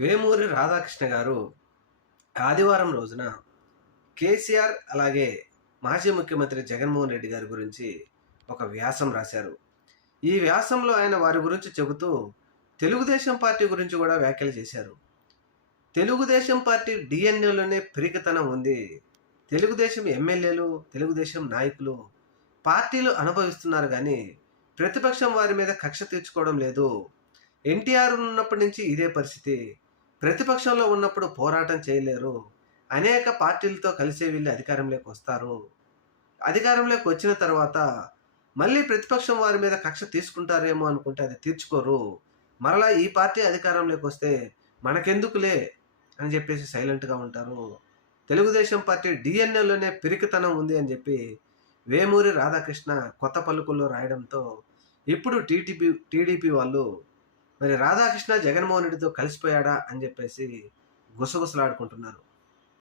వేమూరి రాధాకృష్ణ గారు ఆదివారం రోజున కేసీఆర్ అలాగే మాజీ ముఖ్యమంత్రి జగన్మోహన్ రెడ్డి గారి గురించి ఒక వ్యాసం రాశారు. ఈ వ్యాసంలో ఆయన వారి గురించి చెబుతూ తెలుగుదేశం పార్టీ గురించి కూడా వ్యాఖ్యలు చేశారు. తెలుగుదేశం పార్టీ డిఎన్ఏలోనే పెరిగితనం ఉంది. తెలుగుదేశం ఎమ్మెల్యేలు తెలుగుదేశం నాయకులు పార్టీలు అనుభవిస్తున్నారు కానీ ప్రతిపక్షం వారి మీద కక్ష తీర్చుకోవడం లేదు. ఎన్టీఆర్ ఉన్నప్పటి నుంచి ఇదే పరిస్థితి. ప్రతిపక్షంలో ఉన్నప్పుడు పోరాటం చేయలేరు. అనేక పార్టీలతో కలిసే వెళ్ళి అధికారంలోకి వస్తారు. అధికారంలోకి వచ్చిన తర్వాత మళ్ళీ ప్రతిపక్షం వారి మీద కక్ష తీసుకుంటారేమో అనుకుంటే అది తీర్చుకోరు. మరలా ఈ పార్టీ అధికారంలోకి వస్తే మనకెందుకులే అని చెప్పేసి సైలెంట్గా ఉంటారు. తెలుగుదేశం పార్టీ డిఎన్ఏలోనే పిరికితనం ఉంది అని చెప్పి వేమూరి రాధాకృష్ణ కొత్త పలుకుల్లో రాయడంతో ఇప్పుడు టీడీపీ టీడీపీ వాళ్ళు మరి రాధాకృష్ణ జగన్మోహన్ రెడ్డితో కలిసిపోయాడా అని చెప్పేసి గుసగుసలాడుకుంటున్నారు.